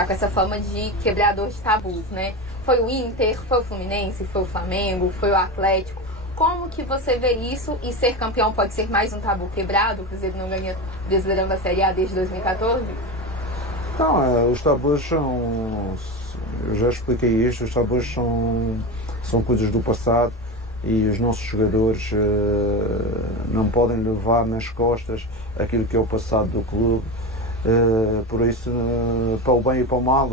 tá com essa fama de quebrador de tabus, né? Foi o Inter, foi o Fluminense, foi o Flamengo, foi o Atlético. Como que você vê isso e ser campeão pode ser mais um tabu quebrado? O Cruzeiro não ganha Brasileirão da Série A desde 2014? Não, os tabus eu já expliquei isto, os tabus são coisas do passado e os nossos jogadores não podem levar nas costas aquilo que é o passado do clube. Por isso, para o bem e para o mal,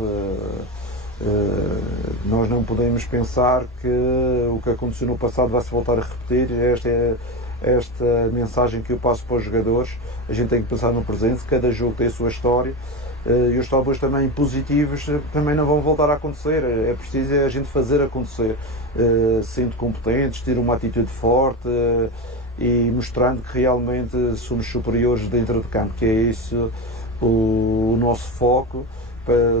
nós não podemos pensar que o que aconteceu no passado vai se voltar a repetir. Esta mensagem que eu passo para os jogadores. A gente tem que pensar no presente, cada jogo tem a sua história. E os tabus também positivos também não vão voltar a acontecer. É preciso a gente fazer acontecer, sendo competentes, ter uma atitude forte e mostrando que realmente somos superiores dentro de campo, que é isso o nosso foco,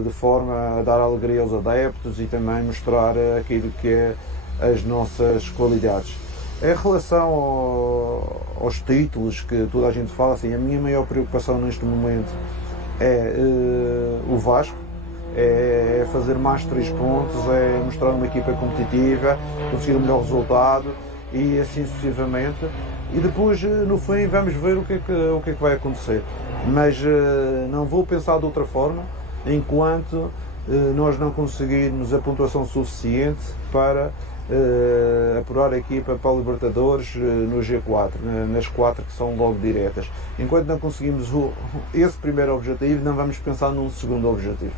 de forma a dar alegria aos adeptos e também mostrar aquilo que é as nossas qualidades. Em relação aos títulos que toda a gente fala, assim, a minha maior preocupação neste momento é o Vasco, é fazer mais 3 pontos, é mostrar uma equipa competitiva, conseguir o melhor resultado e assim sucessivamente. E depois, no fim, vamos ver o que é que vai acontecer. Mas não vou pensar de outra forma enquanto nós não conseguirmos a pontuação suficiente para apurar a equipa para a Libertadores no G4, nas 4 que são logo diretas. Enquanto não conseguimos esse primeiro objetivo, não vamos pensar num segundo objetivo.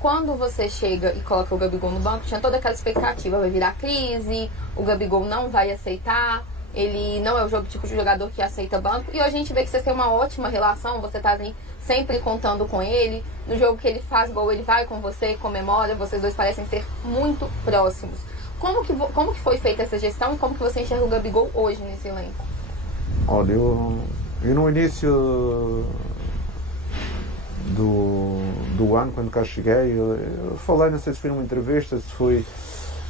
Quando você chega e coloca o Gabigol no banco, tinha toda aquela expectativa, vai virar crise, o Gabigol não vai aceitar, ele não é o tipo de jogador que aceita banco, e hoje a gente vê que vocês têm uma ótima relação, você tá ali sempre contando com ele, no jogo que ele faz gol, ele vai com você, comemora, vocês dois parecem ser muito próximos. Como que foi feita essa gestão e como que você enxerga o Gabigol hoje nesse elenco? Olha, eu no início do ano, quando cá cheguei, eu falei, não sei se foi numa entrevista, se foi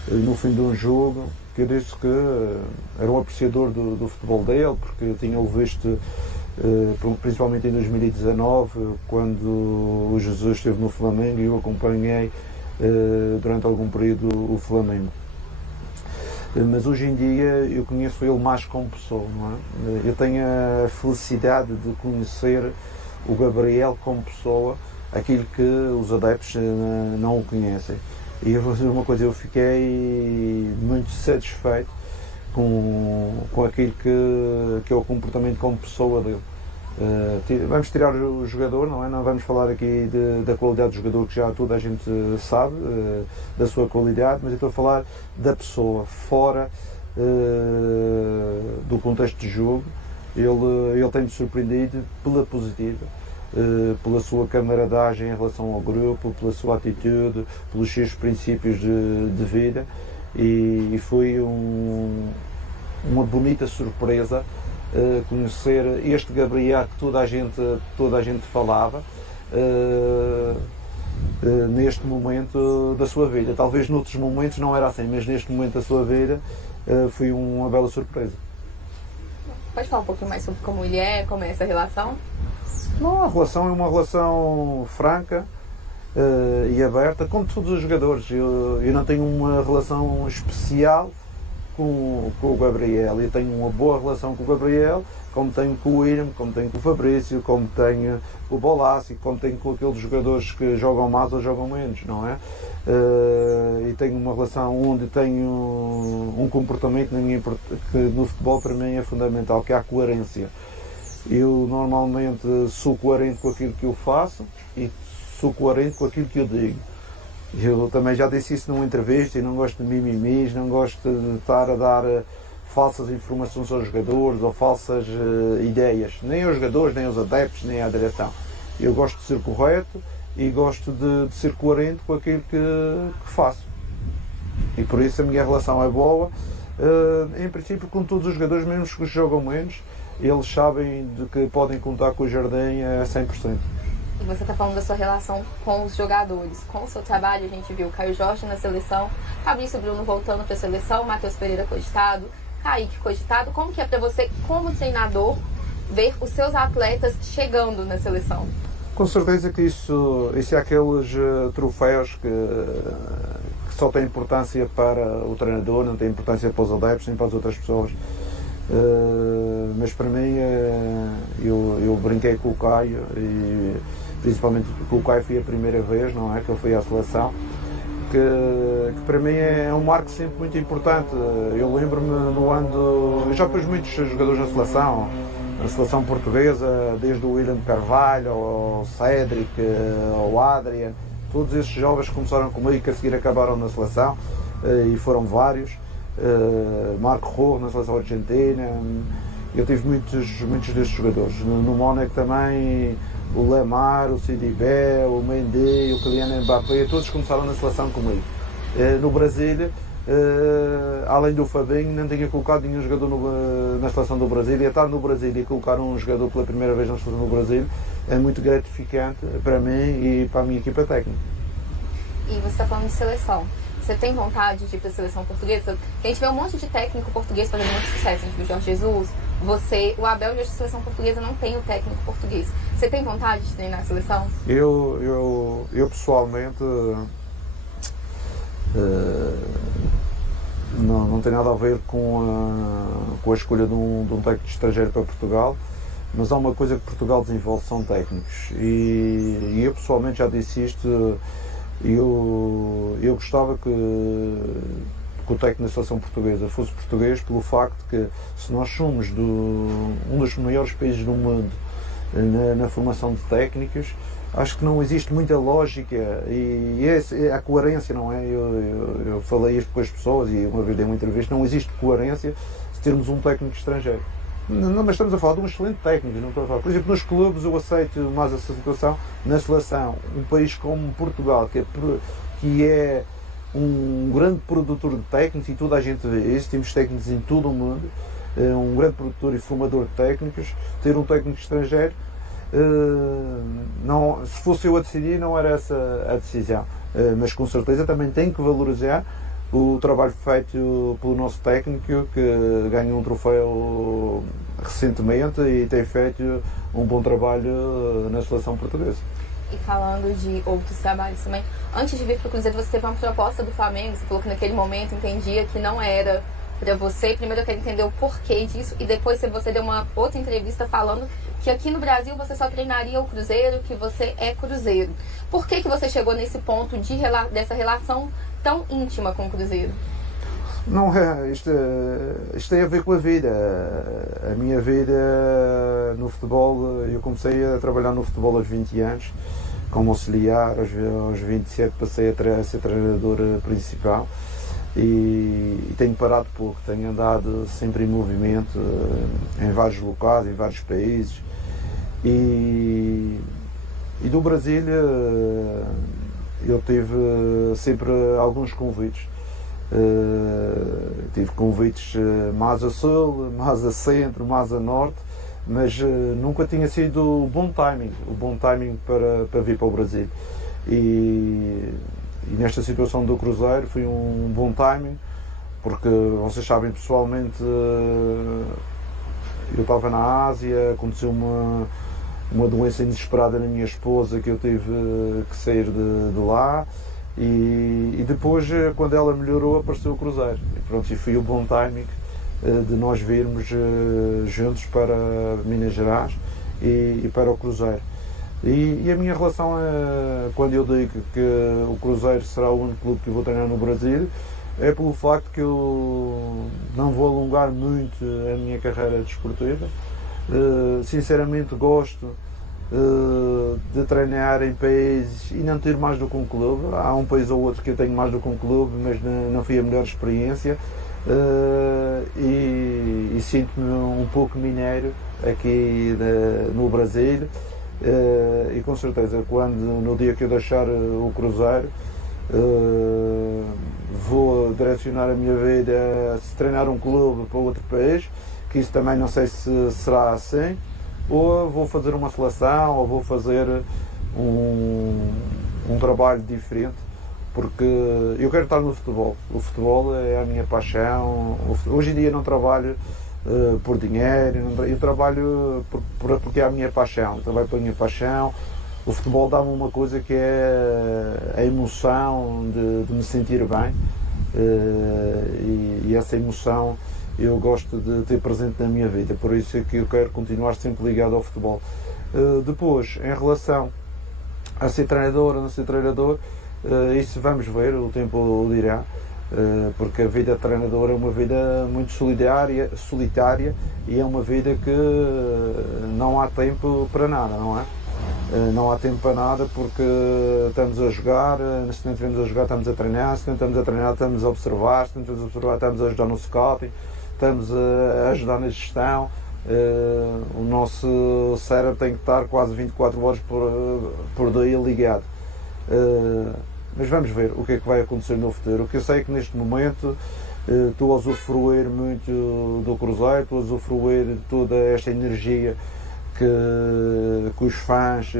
no fim de um jogo, que eu disse que era um apreciador do futebol dele, porque eu tinha o visto principalmente em 2019, quando o Jesus esteve no Flamengo e eu acompanhei durante algum período o Flamengo. Mas hoje em dia eu conheço ele mais como pessoa, não é? Eu tenho a felicidade de conhecer o Gabriel como pessoa, aquilo que os adeptos não o conhecem. E eu vou dizer uma coisa, eu fiquei muito satisfeito com aquilo que é o comportamento como pessoa dele. Vamos tirar o jogador, não é? Não vamos falar aqui da qualidade do jogador, que já toda a gente sabe, da sua qualidade, mas eu estou a falar da pessoa, fora do contexto de jogo. Ele tem-me surpreendido pela positiva, pela sua camaradagem em relação ao grupo, pela sua atitude, pelos seus princípios de vida, e foi uma bonita surpresa conhecer este Gabriel que toda a gente falava neste momento da sua vida. Talvez noutros momentos não era assim, mas neste momento da sua vida foi uma bela surpresa. Pode falar um pouquinho mais sobre como ele é, como é essa relação? Não, a relação é uma relação franca e aberta, como todos os jogadores. Eu não tenho uma relação especial com o Gabriel. Eu tenho uma boa relação com o Gabriel, como tenho com o William, como tenho com o Fabrício, como tenho com o Bolassi, como tenho com aqueles jogadores que jogam mais ou jogam menos, não é? E tenho uma relação onde tenho um comportamento que no futebol para mim é fundamental, que é a coerência. Eu normalmente sou coerente com aquilo que eu faço e sou coerente com aquilo que eu digo. Eu também já disse isso numa entrevista e não gosto de mimimis, não gosto de estar a dar falsas informações aos jogadores ou falsas ideias, nem aos jogadores, nem aos adeptos, nem à direção. Eu gosto de ser correto e gosto de ser coerente com aquilo que faço. E por isso a minha relação é boa, em princípio com todos os jogadores, mesmo os que jogam menos, eles sabem de que podem contar com o Jardim a 100%. E você está falando da sua relação com os jogadores, com o seu trabalho. A gente viu o Caio Jorge na seleção, Fabrício Bruno voltando para a seleção, Matheus Pereira cogitado, Kaique cogitado. Como que é para você, como treinador, ver os seus atletas chegando na seleção? Com certeza que isso é aqueles troféus que só têm importância para o treinador, não tem importância para os adeptos nem para as outras pessoas. Mas para mim, eu brinquei com o Caio, e principalmente com o Caio foi a primeira vez, não é, que ele foi à seleção, que para mim é um marco sempre muito importante. Eu lembro-me no ano eu já pus muitos jogadores na seleção portuguesa, desde o William Carvalho, ao Cédric, ao Adrian, todos esses jovens que começaram comigo e que a seguir acabaram na seleção, e foram vários. Marco Rojo na seleção argentina, eu tive muitos desses jogadores. No Mónaco também, o Lemar, o Sidibé, o Mendy, o Kylian Mbappé, todos começaram na seleção comigo. No Brasil, além do Fabinho, não tinha colocado nenhum jogador na seleção do Brasil, e estar no Brasil e colocar um jogador pela primeira vez na seleção do Brasil é muito gratificante para mim e para a minha equipa técnica. E você está falando de seleção. Você tem vontade de ir para a seleção portuguesa? A gente vê um monte de técnico português fazendo muito sucesso. A gente viu o Jorge Jesus, o Abel, e a seleção portuguesa não tem o técnico português. Você tem vontade de treinar a seleção? Eu pessoalmente não tem nada a ver com a escolha de um técnico estrangeiro para Portugal, mas há uma coisa que Portugal desenvolve, são técnicos. E eu pessoalmente já disse isto. Eu gostava que o técnico da seleção portuguesa fosse português, pelo facto que, se nós somos um dos maiores países do mundo na formação de técnicos, acho que não existe muita lógica e a coerência, não é? Eu falei isto com as pessoas e uma vez dei uma entrevista, não existe coerência se termos um técnico estrangeiro. Não, mas estamos a falar de um excelente técnico, não estou a falar. Por exemplo, nos clubes eu aceito mais essa situação. Na seleção, um país como Portugal, que é um grande produtor de técnicos, e toda a gente vê isso, temos técnicos em todo o mundo, um grande produtor e formador de técnicos, ter um técnico estrangeiro, não, se fosse eu a decidir, não era essa a decisão, mas com certeza também tenho que valorizar o trabalho feito pelo nosso técnico, que ganhou um troféu recentemente e tem feito um bom trabalho na seleção portuguesa. E falando de outros trabalhos também, antes de vir para o Cruzeiro, você teve uma proposta do Flamengo, você falou que naquele momento entendia que não era para você. Primeiro eu quero entender o porquê disso, e depois você deu uma outra entrevista falando que aqui no Brasil você só treinaria o Cruzeiro, que você é Cruzeiro. Por que você chegou nesse ponto dessa relação tão íntima com o Cruzeiro? Não, isto tem a ver com a vida. A minha vida no futebol, eu comecei a trabalhar no futebol aos 20 anos, como auxiliar, aos 27 passei a ser treinador principal, e tenho parado pouco, tenho andado sempre em movimento, em vários locais, em vários países, e do Brasil eu tive sempre alguns convites. Tive convites mais a sul, mais a centro, mais a norte, mas nunca tinha sido o bom timing para vir para o Brasil. E nesta situação do Cruzeiro foi um bom timing, porque vocês sabem, pessoalmente eu estava na Ásia, aconteceu uma doença inesperada na minha esposa, que eu tive que sair de lá. E depois, quando ela melhorou, apareceu o Cruzeiro. E pronto, e foi o bom timing de nós virmos juntos para Minas Gerais e para o Cruzeiro. E a minha relação, quando eu digo que o Cruzeiro será o único clube que eu vou treinar no Brasil, é pelo facto que eu não vou alongar muito a minha carreira desportiva. Sinceramente gosto de treinar em países e não ter mais do que um clube. Há um país ou outro que eu tenho mais do que um clube, mas não foi a melhor experiência, e sinto-me um pouco mineiro aqui no Brasil, e com certeza no dia que eu deixar o Cruzeiro, vou direcionar a minha vida a se treinar um clube para outro país, que isso também não sei se será assim, ou vou fazer uma seleção, ou vou fazer um trabalho diferente, porque eu quero estar no futebol. O futebol é a minha paixão. Hoje em dia não trabalho por dinheiro, eu trabalho porque é a minha paixão. Eu trabalho pela minha paixão, O futebol dá-me uma coisa que é a emoção de me sentir bem, e essa emoção eu gosto de ter presente na minha vida, por isso é que eu quero continuar sempre ligado ao futebol. Depois, em relação a ser treinador ou não ser treinador, isso vamos ver, o tempo o dirá, porque a vida de treinador é uma vida muito solitária e é uma vida que não há tempo para nada, não é? Não há tempo para nada porque estamos a jogar, se não estivermos a jogar estamos a treinar, se não estamos a treinar estamos a observar, se não estamos a observar estamos a ajudar no scouting, estamos a ajudar na gestão. O nosso cérebro tem que estar quase 24 horas por dia ligado. Mas vamos ver o que é que vai acontecer no futuro. O que eu sei é que neste momento estou a usufruir muito do Cruzeiro, estou a usufruir de toda esta energia que os fãs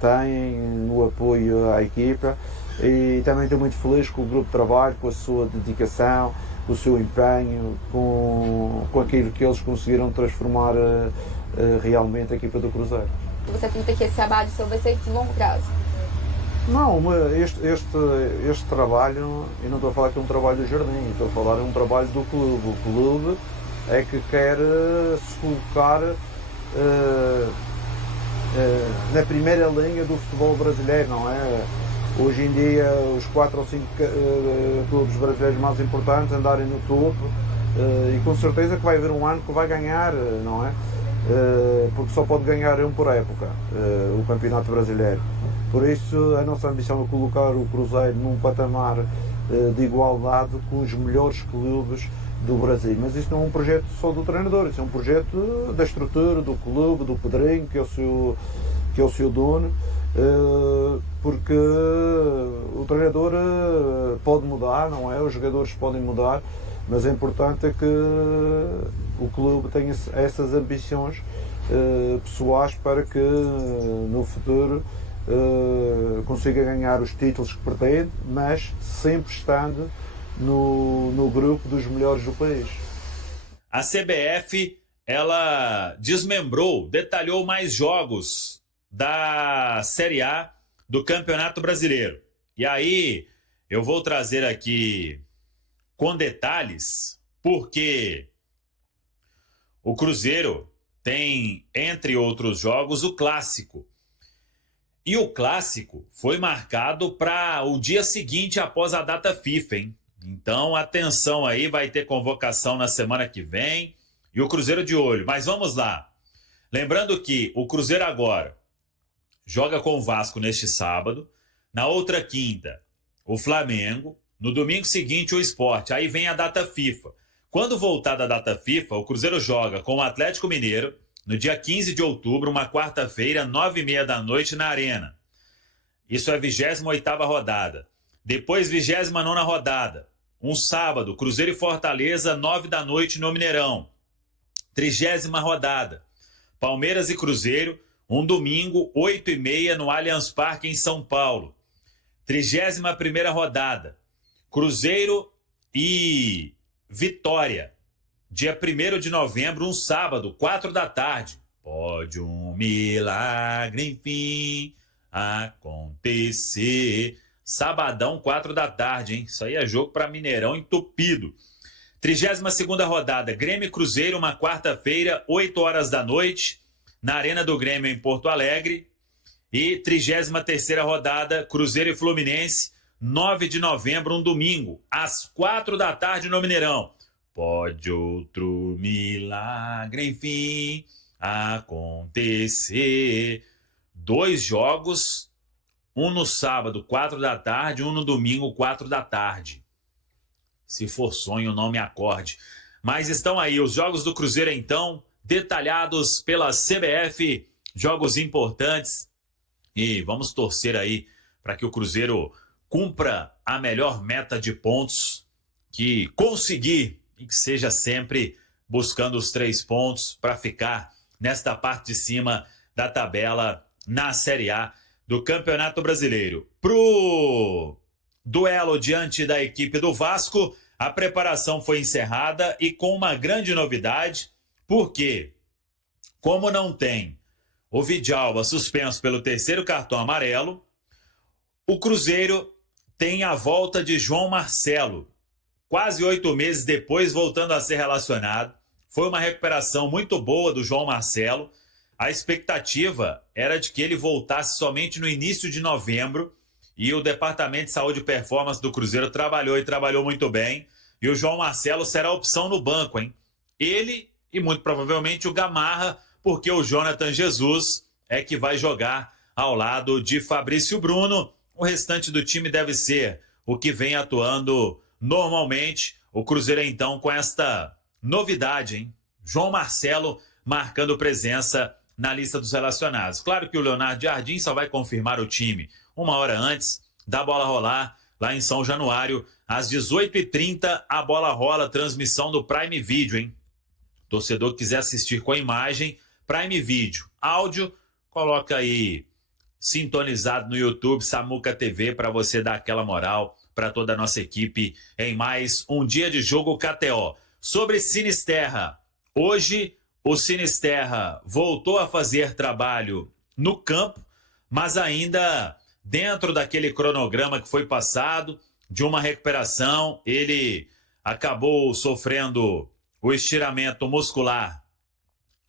têm no apoio à equipa, e também estou muito feliz com o grupo de trabalho, com a sua dedicação, com o seu empenho, com aquilo que eles conseguiram transformar realmente a equipa do Cruzeiro. Você acredita que esse trabalho seu vai ser de longo prazo? Não, este trabalho, eu não estou a falar que é um trabalho do Jardim, estou a falar de um trabalho do clube. O clube é que quer se colocar na primeira linha do futebol brasileiro, não é? Hoje em dia os 4 ou 5 clubes brasileiros mais importantes andarem no topo, e com certeza que vai haver um ano que vai ganhar, não é? Porque só pode ganhar um por época, o Campeonato Brasileiro. Por isso a nossa ambição é colocar o Cruzeiro num patamar de igualdade com os melhores clubes do Brasil. Mas isso não é um projeto só do treinador, isso é um projeto da estrutura, do clube, do Pedrinho, que é o seu dono, porque o treinador pode mudar, não é? Os jogadores podem mudar, mas é importante é que o clube tenha essas ambições pessoais para que no futuro consiga ganhar os títulos que pretende, mas sempre estando no grupo dos melhores do país. A CBF, ela desmembrou, detalhou mais jogos da Série A do Campeonato Brasileiro. E aí eu vou trazer aqui com detalhes, porque o Cruzeiro tem, entre outros jogos, o Clássico. E o Clássico foi marcado para o dia seguinte após a data FIFA, hein? Então, atenção aí, vai ter convocação na semana que vem e o Cruzeiro de olho. Mas vamos lá. Lembrando que o Cruzeiro agora joga com o Vasco neste sábado, na outra quinta o Flamengo, no domingo seguinte o Sport. Aí vem a data FIFA. Quando voltar da data FIFA, o Cruzeiro joga com o Atlético Mineiro no dia 15 de outubro, uma quarta-feira, 9h30 da noite na Arena. Isso é a 28ª rodada. Depois, 29ª rodada. Um sábado, Cruzeiro e Fortaleza, 9 da noite no Mineirão. 30ª rodada. Palmeiras e Cruzeiro, um domingo, 8h30 no Allianz Parque, em São Paulo. 31ª rodada. Cruzeiro e Vitória. Dia 1º de novembro, um sábado, 4 da tarde. Pode um milagre, enfim, acontecer. Sabadão, 4 da tarde, hein? Isso aí é jogo para Mineirão entupido. 32ª rodada, Grêmio e Cruzeiro, uma quarta-feira, 8 horas da noite, na Arena do Grêmio, em Porto Alegre. E 33ª rodada, Cruzeiro e Fluminense, 9 de novembro, um domingo, às 4 da tarde no Mineirão. Pode outro milagre, enfim, acontecer. 2 jogos, um no sábado, 4 da tarde, um no domingo, 4 da tarde. Se for sonho, não me acorde. Mas estão aí os jogos do Cruzeiro, então, detalhados pela CBF, jogos importantes. E vamos torcer aí para que o Cruzeiro cumpra a melhor meta de pontos que conseguir, e que seja sempre buscando os 3 pontos para ficar nesta parte de cima da tabela na Série A do Campeonato Brasileiro. Pro duelo diante da equipe do Vasco, a preparação foi encerrada e com uma grande novidade, porque como não tem o Vidalba suspenso pelo terceiro cartão amarelo. O Cruzeiro tem a volta de João Marcelo, quase 8 meses depois voltando a ser relacionado. Foi uma recuperação muito boa do João Marcelo. A expectativa era de que ele voltasse somente no início de novembro e o Departamento de Saúde e Performance do Cruzeiro trabalhou muito bem. E o João Marcelo será opção no banco, hein? Ele e muito provavelmente o Gamarra, porque o Jonathan Jesus é que vai jogar ao lado de Fabrício Bruno. O restante do time deve ser o que vem atuando normalmente. O Cruzeiro, então, com esta novidade, hein? João Marcelo marcando presença na lista dos relacionados. Claro que o Leonardo Jardim só vai confirmar o time 1 hora antes da bola rolar lá em São Januário. Às 18h30, a bola rola, transmissão do Prime Video, hein? Torcedor que quiser assistir com a imagem, Prime Video. Áudio, coloca aí sintonizado no YouTube, Samuca TV, para você dar aquela moral para toda a nossa equipe em mais um dia de jogo KTO. Sobre Sinisterra, hoje o Sinisterra voltou a fazer trabalho no campo, mas ainda dentro daquele cronograma que foi passado, de uma recuperação. Ele acabou sofrendo o estiramento muscular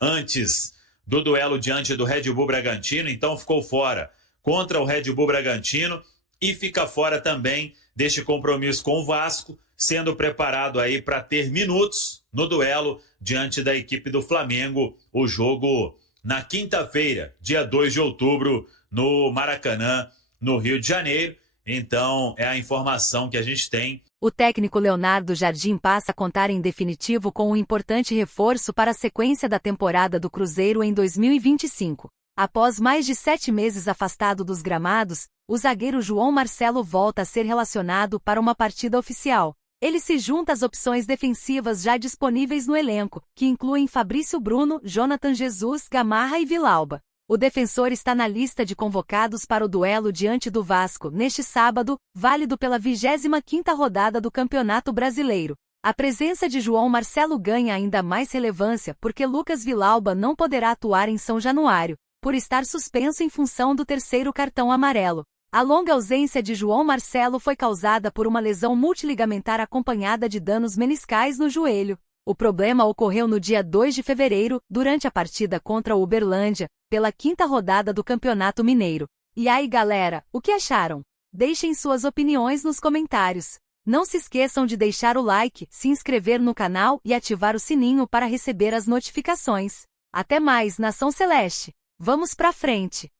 antes do duelo diante do Red Bull Bragantino, então ficou fora contra o Red Bull Bragantino e fica fora também deste compromisso com o Vasco, sendo preparado aí para ter minutos no duelo diante da equipe do Flamengo, o jogo na quinta-feira, dia 2 de outubro, no Maracanã, no Rio de Janeiro. Então, é a informação que a gente tem. O técnico Leonardo Jardim passa a contar em definitivo com um importante reforço para a sequência da temporada do Cruzeiro em 2025. Após mais de 7 meses afastado dos gramados, o zagueiro João Marcelo volta a ser relacionado para uma partida oficial. Ele se junta às opções defensivas já disponíveis no elenco, que incluem Fabrício Bruno, Jonathan Jesus, Gamarra e Vilauba. O defensor está na lista de convocados para o duelo diante do Vasco neste sábado, válido pela 25ª rodada do Campeonato Brasileiro. A presença de João Marcelo ganha ainda mais relevância porque Lucas Vilauba não poderá atuar em São Januário, por estar suspenso em função do terceiro cartão amarelo. A longa ausência de João Marcelo foi causada por uma lesão multiligamentar acompanhada de danos meniscais no joelho. O problema ocorreu no dia 2 de fevereiro, durante a partida contra o Uberlândia, pela 5ª rodada do Campeonato Mineiro. E aí, galera, o que acharam? Deixem suas opiniões nos comentários. Não se esqueçam de deixar o like, se inscrever no canal e ativar o sininho para receber as notificações. Até mais, Nação Celeste! Vamos pra frente!